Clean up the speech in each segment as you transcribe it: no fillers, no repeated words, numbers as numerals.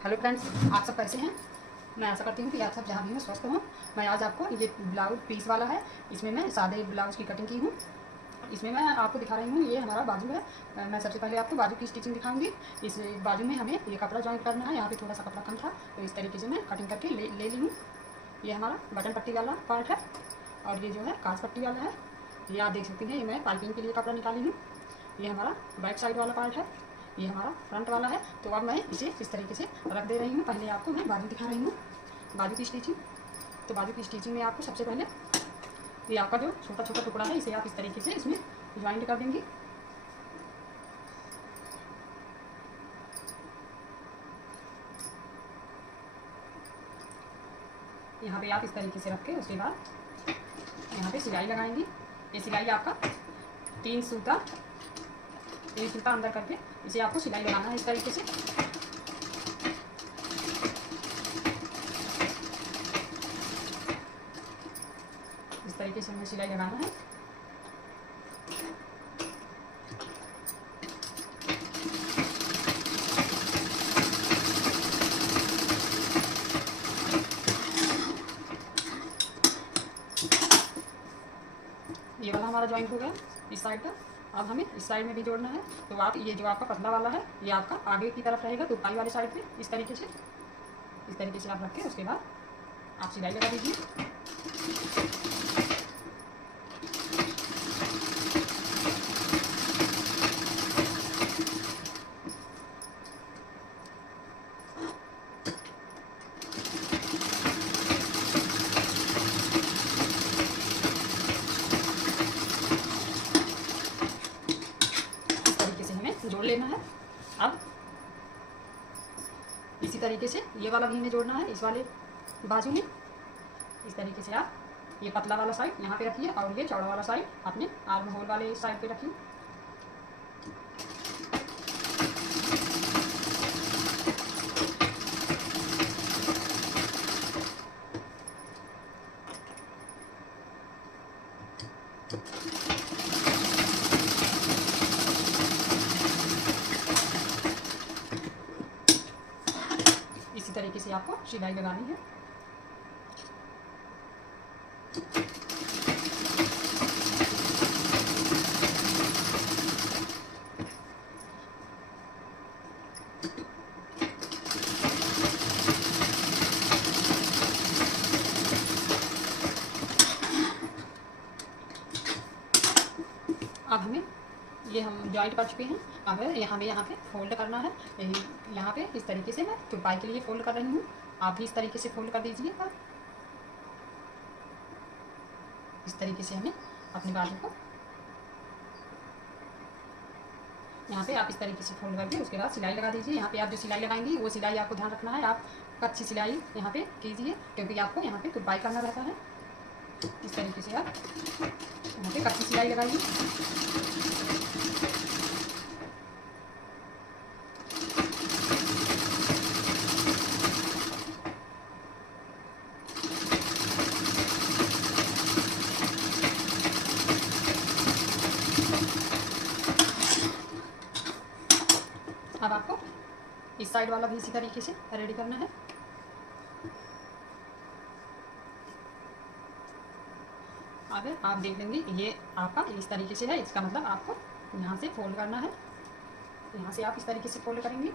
Hello friends, आप सब कैसे हैं। मैं आशा करती हूँ कि आप सब जहाँ भी हो स्वस्थ हों। मैं आज आपको ये ब्लाउज पीस वाला है, इसमें मैं सादे ब्लाउज की कटिंग की हूँ। इसमें मैं आपको दिखा रही हूँ, ये हमारा बाजू है। मैं सबसे पहले आपको बाजू की स्टिचिंग दिखाऊंगी। इस बाजू में हमें ये कपड़ा जॉइंट करना है, यहाँ पे थोड़ा सा कपड़ा कम था तो इस तरीके से मैं कटिंग करके ले ली हूँ। ये हमारा बटन पट्टी वाला पार्ट है और ये जो है काज पट्टी वाला है। ये आप देख सकती हैं, ये मैं पाइपिंग के लिए कपड़ा निकाली हूँ। ये हमारा बैक साइड वाला पार्ट है, ये हमारा फ्रंट वाला है। तो अब मैं इसे इस तरीके से रख दे रही हूँ। पहले आपको मैं बाजू दिखा रही हूँ, बाजू की स्टिचिंग। तो बाजू की स्टिचिंग में आपको सबसे पहले ये आपका जो छोटा छोटा टुकड़ा है इसे आप इस तरीके से इसमें ज्वाइंट कर देंगे। यहाँ पे आप इस तरीके से रख के उसके बाद यहाँ पे सिलाई लगाएंगी। ये सिलाई आपका तीन सूता अंदर करके इसे आपको सिलाई लगाना है इस तरीके से। इस तरीके से हमें सिलाई लगाना है। ये वाला हमारा ज्वाइंट हो गया इस साइड का। अब हमें इस साइड में भी जोड़ना है। तो आप ये जो आपका पतला वाला है ये आपका आगे की तरफ रहेगा, तुरपाई वाले साइड पे इस तरीके से आप रख के उसके बाद आप सिलाई लगा दीजिए। जोड़ लेना है। अब इसी तरीके से ये वाला भी हमें जोड़ना है इस वाले बाजू में। इस तरीके से आप ये पतला वाला साइड यहाँ पे रखिए और ये चौड़ा वाला साइड अपने आर्म होल वाले साइड पे रखिए। इसी तरीके से आपको सिलाई लगानी है। अब हमें ये हम जॉइंट कर चुके हैं। अब हमें यहाँ पे फोल्ड करना है। यहाँ पे इस तरीके से मैं तुरपाई के लिए फोल्ड कर रही हूँ। आप भी इस तरीके से फोल्ड कर दीजिए। इस तरीके से हमें अपने बाजू को यहाँ पे आप इस तरीके से फोल्ड करके उसके बाद सिलाई लगा दीजिए। यहाँ पे आप जो सिलाई लगाएंगी वो सिलाई आपको ध्यान रखना है, आप अच्छी सिलाई यहाँ पे कीजिए क्योंकि आपको यहाँ पे तुरपाई करना रहता है। इस तरीके से आप यहाँ पे कच्ची सिलाई लगाइए। अब आपको इस साइड वाला भी इसी तरीके से रेडी करना है। अब आप देख लेंगे ये आपका इस तरीके से है, इसका मतलब आपको यहाँ से फोल्ड करना है। यहाँ से आप इस तरीके से फोल्ड करेंगे।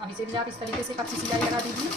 अब इसे भी आप इस तरीके से कच्ची सिलाई लगा दीजिए।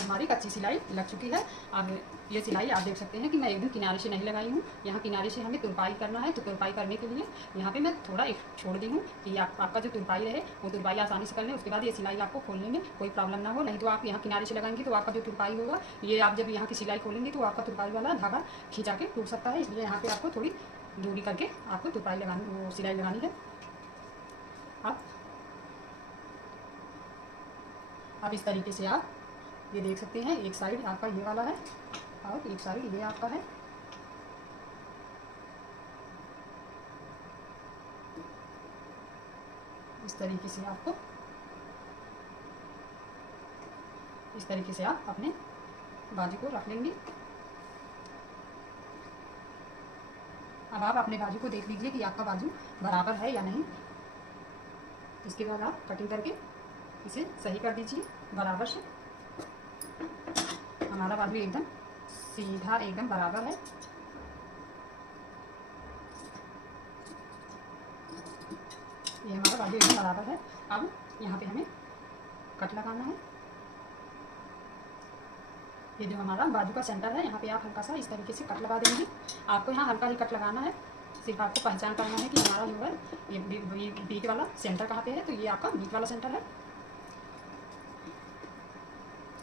हमारी कच्ची सिलाई लग चुकी है। अब ये सिलाई आप देख सकते हैं कि मैं एकदम किनारे से नहीं लगाई हूँ। यहाँ किनारे से हमें तुरपाई करना है, तो तुरपाई करने के लिए यहाँ पे मैं थोड़ा एक छोड़ दी हूँ कि आपका जो तुरपाई रहे वो तुरपाई आसानी से कर लें। उसके बाद ये सिलाई आपको खोलने में कोई प्रॉब्लम ना हो। नहीं तो आप यहाँ किनारे से लगाएंगे तो आपका जो तुरपाई होगा ये आप जब यहाँ की सिलाई खोलेंगे तो आपका तुरपाई वाला धागा खींचा के टूट सकता है। इसलिए यहाँ पर आपको थोड़ी दूरी करके आपको तुरपाई लगानी, वो सिलाई लगानी है। अब अब इस तरीके से आप ये देख सकते हैं, एक साइड आपका ये वाला है और एक साइड ये आपका है। इस तरीके से आपको, इस तरीके से आप अपने बाजू को रख लेंगे। अब आप अपने बाजू को देख लीजिए कि आपका बाजू बराबर है या नहीं। इसके बाद आप कटिंग करके इसे सही कर दीजिए बराबर से। हमारा बाजू एकदम सीधा, एकदम बराबर है। ये हमारा बाजू एकदम बराबर है। अब यहाँ पे हमें कट लगाना है। ये जो हमारा बाजू का सेंटर है, यहाँ पे आप हल्का सा इस तरीके से कट लगा देंगे। आपको यहाँ हल्का ही कट लगाना है, सिर्फ आपको पहचान करना है कि हमारा जो है ये बीच वाला सेंटर कहाँ पे है। तो ये आपका बीच वाला सेंटर है।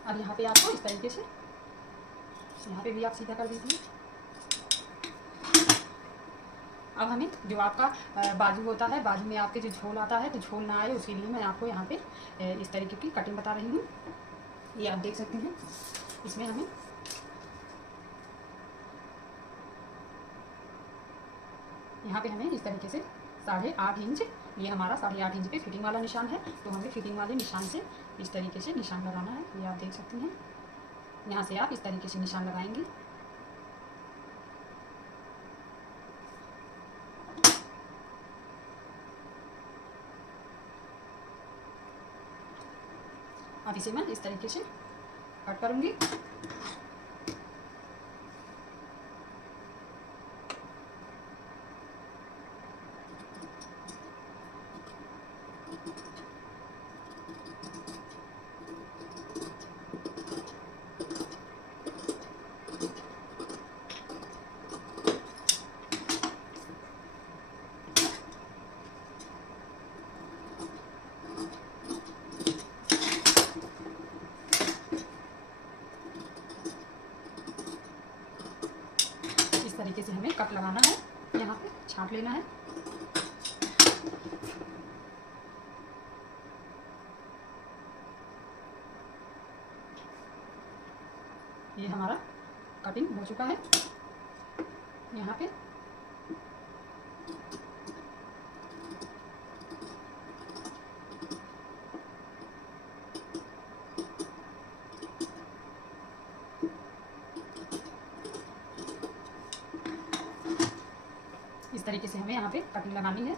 अब यहाँ पे आपको इस तरीके से, यहाँ पे भी आप सीधा कर दीजिए। अब हमें जो आपका बाजू होता है, बाजू में आपके जो झोल आता है, तो झोल ना आए उसके लिए मैं आपको यहाँ पे इस तरीके की कटिंग बता रही हूँ। ये आप देख सकते हैं। इसमें हमें यहाँ पे हमें इस तरीके से 8.5 इंच, ये हमारा 8.5 इंच पे फिटिंग वाला निशान है। तो हमें फिटिंग वाले निशान से इस तरीके से निशान लगाना है। ये आप देख सकते हैं। यहाँ से आप इस तरीके से निशान लगाएंगे। अब इसे मैं इस तरीके से कट करूँगी। इस तरीके से हमें कट लगाना है, यहाँ पे छांट लेना है। ये हमारा कटिंग हो चुका है। यहाँ पे इस तरीके से हमें यहाँ पे कटिंग लगानी है।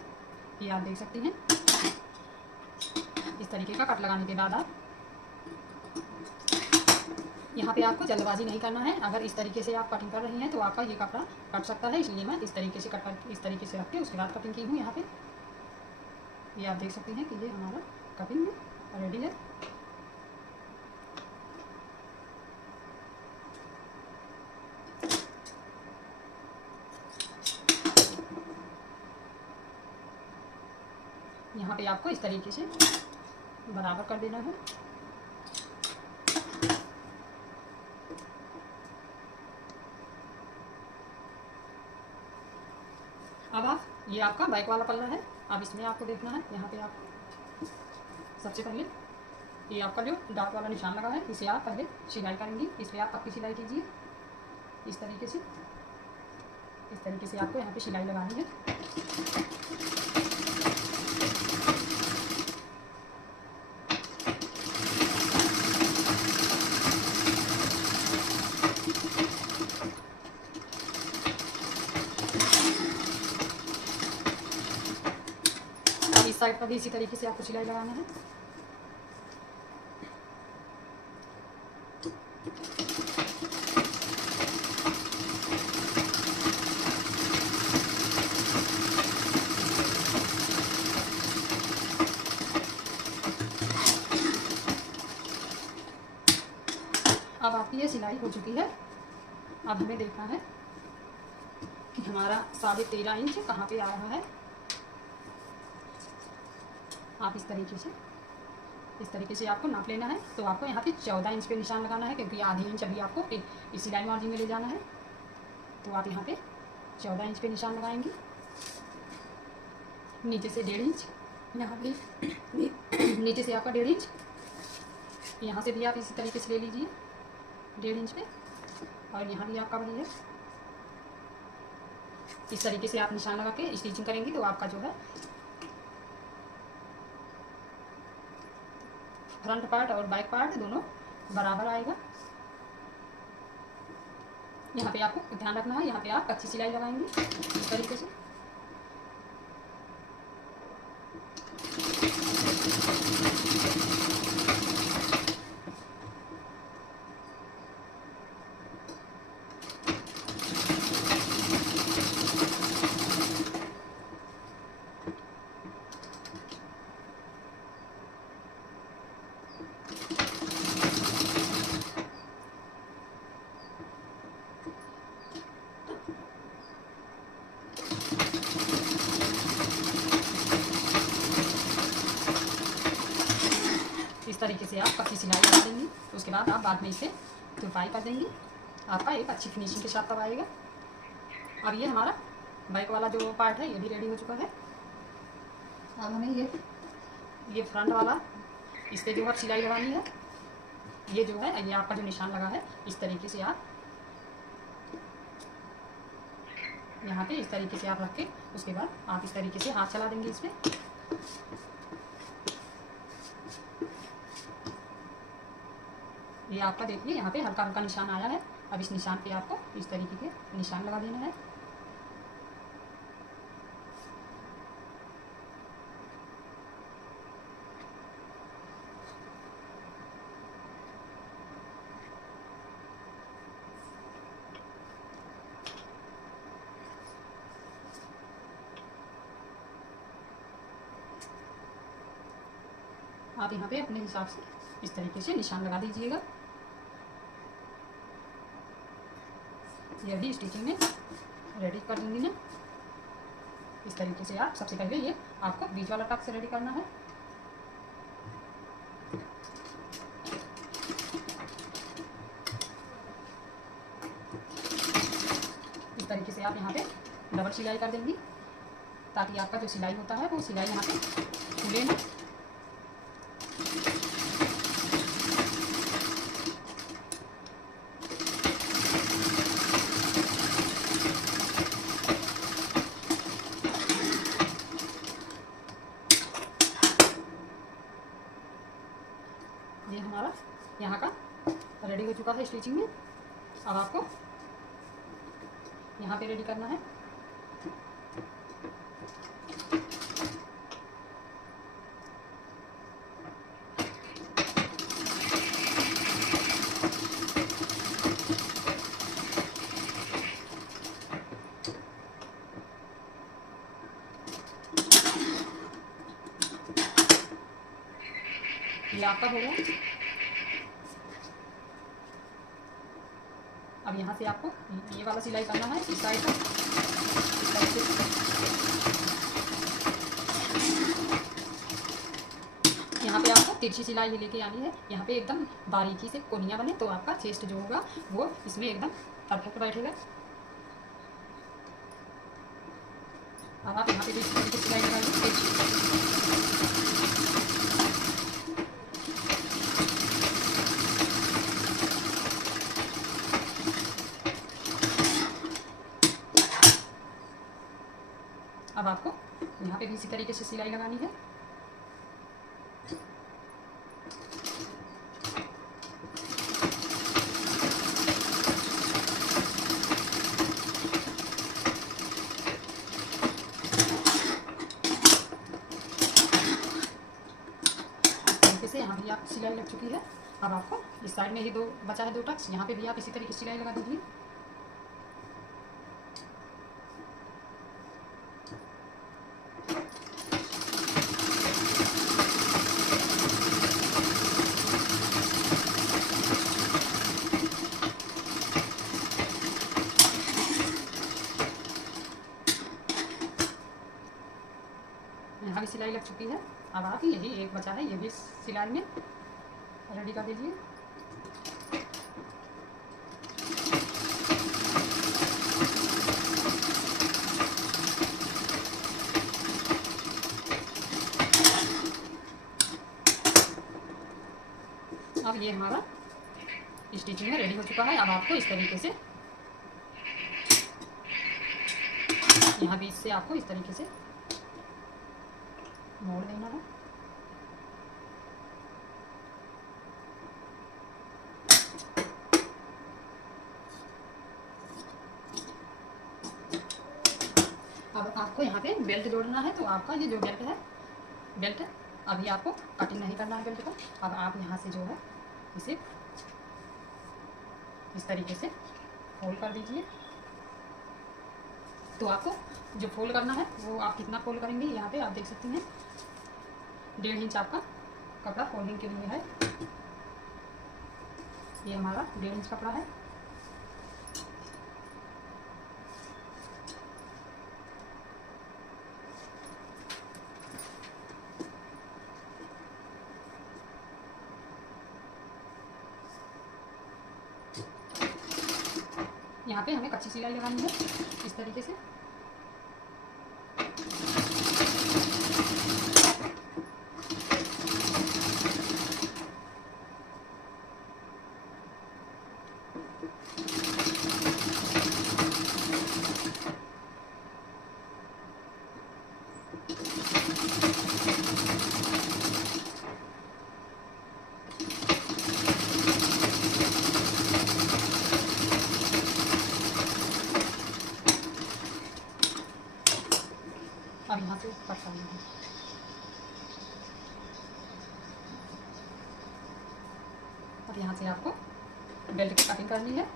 ये आप देख सकते हैं। इस तरीके का कट लगाने के बाद आप यहाँ पे आपको जल्दबाजी नहीं करना है। अगर इस तरीके से आप कटिंग कर रही हैं तो आपका ये कपड़ा कट सकता है, इसलिए मैं इस तरीके से इस तरीके से रख के उसके बाद कटिंग की हूँ। यहाँ पे ये आप देख सकते हैं कि ये हमारा कटिंग रेडी है। यहाँ पे आपको इस तरीके से बराबर कर देना है। अब आप, ये आपका बैक वाला पल्ला है। अब इसमें आपको देखना है, यहाँ पे आप सबसे पहले ये आपका जो डार्क वाला निशान लगा है, इसे आप पहले सिलाई करेंगी। इस पर आप पक्की सिलाई कीजिए इस तरीके से। इस तरीके से आपको यहाँ पे सिलाई लगानी है। इस साइड पर भी इसी तरीके से आपको सिलाई लगाना है। अब आपकी ये सिलाई हो चुकी है। अब हमें देखना है कि हमारा 13.5 इंच कहाँ पे आ रहा है। आप इस तरीके से आपको नाप लेना है। तो आपको यहाँ पे 14 इंच पे निशान लगाना है, क्योंकि आधी इंच अभी आपको इस सिलाई मार्जिन में ले जाना है। तो आप यहाँ पे 14 इंच पे निशान लगाएंगे। नीचे से 1.5 इंच, यहाँ पे नीचे से आपका 1.5 इंच, यहाँ से भी आप इसी तरीके से ले लीजिए 1.5 इंच पे, और यहाँ भी आपका वही है। इस तरीके से आप निशान लगा के स्टिचिंग करेंगी तो आपका जो है फ्रंट पार्ट और बैक पार्ट दोनों बराबर आएगा। यहाँ पे आपको ध्यान रखना है, यहाँ पे आप कच्ची सिलाई लगाएंगी इस तरीके से। इस तरीके से आप कच्ची सिलाई लगा देंगी, उसके बाद में इसे तुरपाई कर देंगी। आपका एक अच्छी फिनिशिंग के साथ तब आएगा। अब ये हमारा बैक वाला जो पार्ट है ये भी रेडी हो चुका है। अब हमें ये फ्रंट वाला इस पर जो है सिलाई लगानी है। ये जो है ये आपका जो निशान लगा है इस तरीके से आप यहाँ पे इस तरीके से आप रख के उसके बाद आप इस तरीके से हाथ चला देंगे इस पर। ये आपका देखिए यहाँ पे हल्का हल्का निशान आया है। अब इस निशान पे आपको इस तरीके के निशान लगा देना है। आप यहाँ पे अपने हिसाब से इस तरीके से निशान लगा दीजिएगा। ये भी स्टिचिंग में रेडी कर दूंगी ना। इस तरीके से आप सबसे पहले ये आपको बीच वाला टक्स रेडी करना है। इस तरीके से आप यहाँ पे डबल सिलाई कर देंगी ताकि आपका जो सिलाई होता है वो सिलाई यहाँ पे खुले ना। ये हमारा यहाँ का रेडी हो चुका है स्टिचिंग में। अब आपको यहाँ पे रेडी करना है। ये आपका हो गया। अब यहाँ से आपको ये वाला सिलाई करना है इस साइड का। यहाँ पे आपको तिरछी सिलाई लेके आनी है। यहाँ पे एकदम बारीकी से कोनियाँ बने तो आपका चेस्ट जो होगा वो इसमें एकदम परफेक्ट बैठेगा। अब आप यहाँ पे भी सिलाई लगाइए। अब आपको यहाँ पे भी इसी तरीके से सिलाई लगानी है। तरीके से यहाँ भी आप सिलाई लग चुकी है। अब आपको इस साइड में ही दो बचा है 2 टक्स, यहाँ पे भी आप इसी तरीके से सिलाई लगा दीजिए। यहाँ भी सिलाई लग चुकी है। अब आप यही एक बचा है, ये भी सिलाई में रेडी कर दीजिए। अब ये हमारा स्टिचिंग में रेडी हो चुका है। अब आपको इस तरीके से यहाँ बीच से आपको इस तरीके से मोड़ देना है। अब आपको यहाँ पे बेल्ट जोड़ना है, तो आपका ये जो बेल्ट है अभी आपको कटिंग नहीं करना है बेल्ट का। अब आप यहाँ से जो है इसे इस तरीके से फोल्ड कर दीजिए। तो आपको जो फोल्ड करना है वो आप कितना फोल्ड करेंगे यहाँ पे आप देख सकती हैं। 1.5 इंच आपका कपड़ा फोल्डिंग के लिए है। ये हमारा 1.5 इंच कपड़ा है। यहाँ पे हमें कच्ची सिलाई लगानी है इस तरीके से। अब यहाँ से कट करना है। अब यहाँ से आपको बेल्ट की कटिंग करनी है।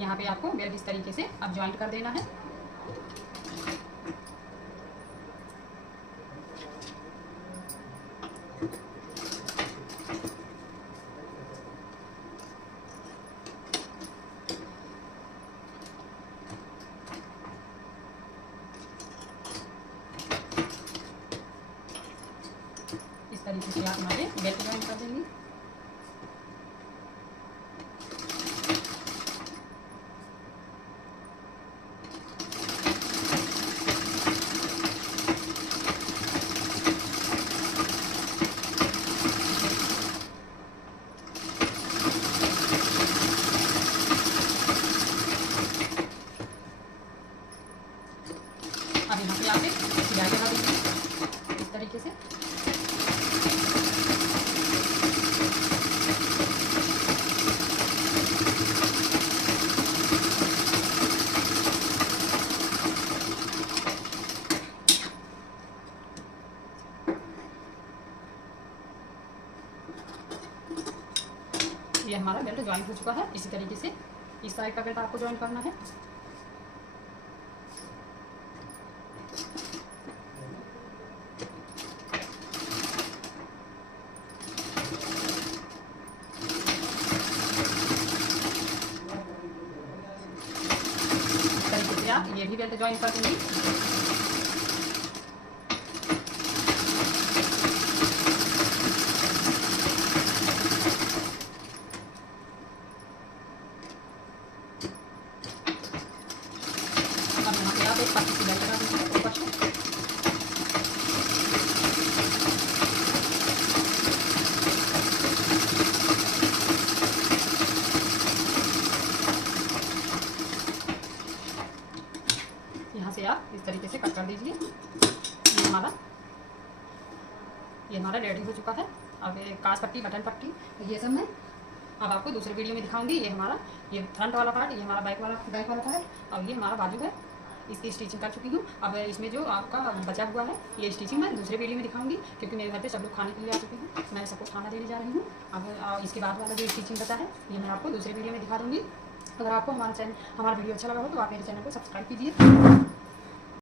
यहाँ पे आपको बेल्ट इस तरीके से अब ज्वाइंट कर देना है। इस तरीके से आप हमारे बेल्ट ज्वाइन कर देंगे। अब यहाँ पे आप सिलाई लगा दीजिए इस तरीके से। ये हमारा बेल्ट ज्वाइन हो चुका है। इसी तरीके से इस साइड का बेल्ट आपको ज्वाइन करना है। इस तरीके से आप ये भी बेल्ट ज्वाइन कर देंगे। अब यहाँ पे आप एक पत्ती सिलाई लगा दीजिए ऊपर से। यहाँ से आप इस तरीके से कट कर दीजिए। ये हमारा रेडी हो चुका है। अब ये काज पट्टी, बटन पट्टी, ये सब मैं अब आपको दूसरे वीडियो में दिखाऊंगी। ये फ्रंट वाला पार्ट, ये हमारा बैक वाला पार्ट, और ये हमारा बाजू है। इसकी स्टिचिंग कर चुकी हूँ। अब इसमें जो आपका बचा हुआ है ये स्टिचिंग मैं दूसरे वीडियो में दिखाऊंगी, क्योंकि मेरे घर पे सब लोग खाने के लिए आ चुके हैं। मैं सबको खाना देने जा रही हूँ। अब इसके बाद वाला जो स्टिचिंग बचा है ये मैं आपको दूसरे वीडियो में दिखा दूँगी। अगर आपको हमारा वीडियो अच्छा लगा हो तो आप मेरे चैनल को सब्सक्राइब कीजिए।